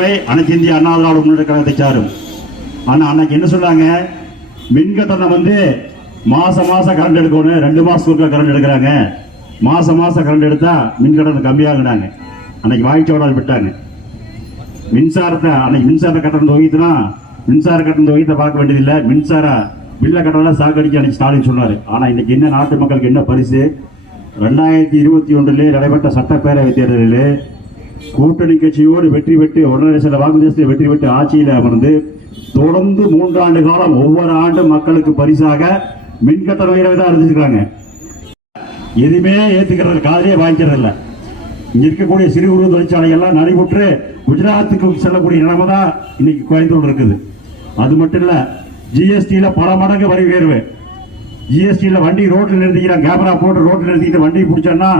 அனைத்து இந்திய அண்ணா திராவிட முன்னேற்ற கழகத்தை சாரும். ஆனா அன்னைக்கு என்ன சொன்னாங்க மின் கட்டணம் வந்து மாசம் மாசம் கரண்ட் எடுக்கணும் ரெண்டு மாசத்துக்கு கரண்ட் எடுக்கிறாங்க. மாசம் மாசம் கரண்ட் எடுத்தா மின் கட்டணம் கம்மியாகினாங்க. அன்னைக்கு வாய்ச்சோடால் விட்டாங்க. மின்சாரத்தை அன்னைக்கு மின்சார கட்டணம் தொகைத்துனா மின்சார கட்டணம் தொகைத்தை பார்க்க வேண்டியதில்லை. மின்சார பில்ல கட்டணம் சாக்கடிக்க அன்னைக்கு ஸ்டாலின் சொன்னாரு. ஆனா இன்னைக்கு என்ன நாட்டு மக்களுக்கு என்ன பரிசு? ரெண்டாயிரத்தி இருபத்தி ஒன்றிலே நடைபெற்ற சட்டப்பேரவை தேர்தலிலே கூட்டணி கட்சியோடு வெற்றி பெற்று உடனே சில வாக்குதேசத்தில் வெற்றி பெற்று ஆட்சியில் அமர்ந்து தொடர்ந்து மூன்றாண்டு காலம் ஒவ்வொரு ஆண்டும் மக்களுக்கு பரிசாக மின்கட்டண உயர்வை தான் அறிவிச்சிருக்காங்க. எதுவுமே ஏத்துக்கிறது காதலே வாங்கிக்கிறது இல்லை. இங்க இருக்கக்கூடிய சிறு குறு தொழிற்சாலைகள்லாம் நடைபெற்று குஜராத்துக்கு செல்லக்கூடிய நிலைமை தான் இன்னைக்கு கோயம்புத்தூர் இருக்குது. அது மட்டும் இல்ல ஜிஎஸ்டியில பல மடங்கு வரி உயர்வு. ஜிஎஸ்டியில வண்டி ரோட்டில் நிறுத்திக்கிறான் கேமரா போட்டு ரோட்டில் நிறுத்திக்கிட்டு வண்டி பிடிச்சோன்னா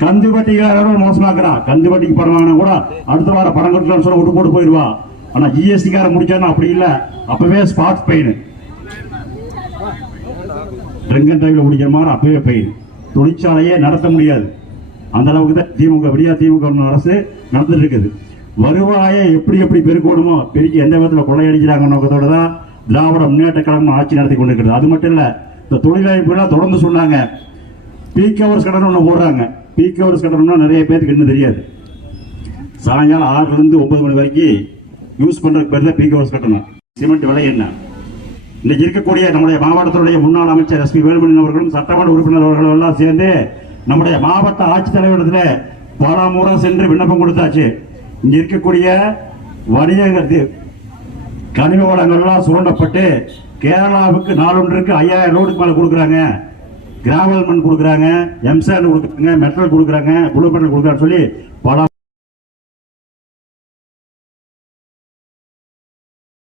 கந்து வட்டிக்காரரும் மோசமாக்குறான் கந்து வட்டிக்கு வாங்கினா கூட அடுத்த வாரம் படம் கட்டலாம்னு சொல்ல விட்டு போட்டு போயிடுவா. ஆனா ஜிஎஸ்டி காரன் முடிச்சானா அப்படி இல்ல. அப்பவே ஸ்பாட் பெயின் ட்ரிங்க் அண்ட் டிரைவ்ல குடிக்கிற மாதிரி அப்பவே பெயின் தொழிற்சாலையே நடத்த முடியாது. அந்த அளவுக்கு தான் திமுக விடியா திமுக அரசு நடந்துட்டு இருக்குது. வருவாயை எப்படி எப்படி பெருக்கணுமோ பெருக்கி எந்த விதத்தில் கொள்ளையடிக்கிறாங்க நோக்கத்தோட தான் திராவிட முன்னேற்ற கழகம் ஆட்சி நடத்தி கொண்டிருக்கிறது. அது மட்டும் இல்லை இந்த தொழிலமைப்புலாம் தொடர்ந்து சொன்னாங்க. பீக் ஹவர்ஸ் கடன் ஒன்று போடுறாங்க. பீக் ஹவர்ஸ் கட்டணம்னா நிறைய பேருக்கு இன்னும் தெரியாது. சாயங்காலம் ஆறுலேருந்து ஒன்பது மணி வரைக்கும் யூஸ் பண்ணுறதுக்கு பேர் தான் பீக் ஹவர்ஸ் கட்டணம். சிமெண்ட் விலை என்ன? இன்னைக்கு இருக்கக்கூடிய நம்முடைய மாவட்டத்தினுடைய முன்னாள் அமைச்சர் எஸ் பி வேலுமணி அவர்களும் சட்டமன்ற உறுப்பினர் அவர்களும் எல்லாம் சேர்ந்து நம்முடைய மாவட்ட ஆட்சித்தலைவரிடத்தில் பல முறை சென்று விண்ணப்பம் கொடுத்தாச்சு. இங்க இருக்கக்கூடிய வணிக கனிம வளங்கள்லாம் சுரண்டப்பட்டு கேரளாவுக்கு நாளொன்றுக்கு ஐயாயிரம் ரோடுக்கு மேலே கொடுக்குறாங்க. கிராவல் மண் கொடுக்குறாங்க எம்சாண்ட் கொடுக்குறாங்க மெட்டல் கொடுக்குறாங்க புளூ மெட்டல் கொடுக்குறாங்கன்னு சொல்லி பல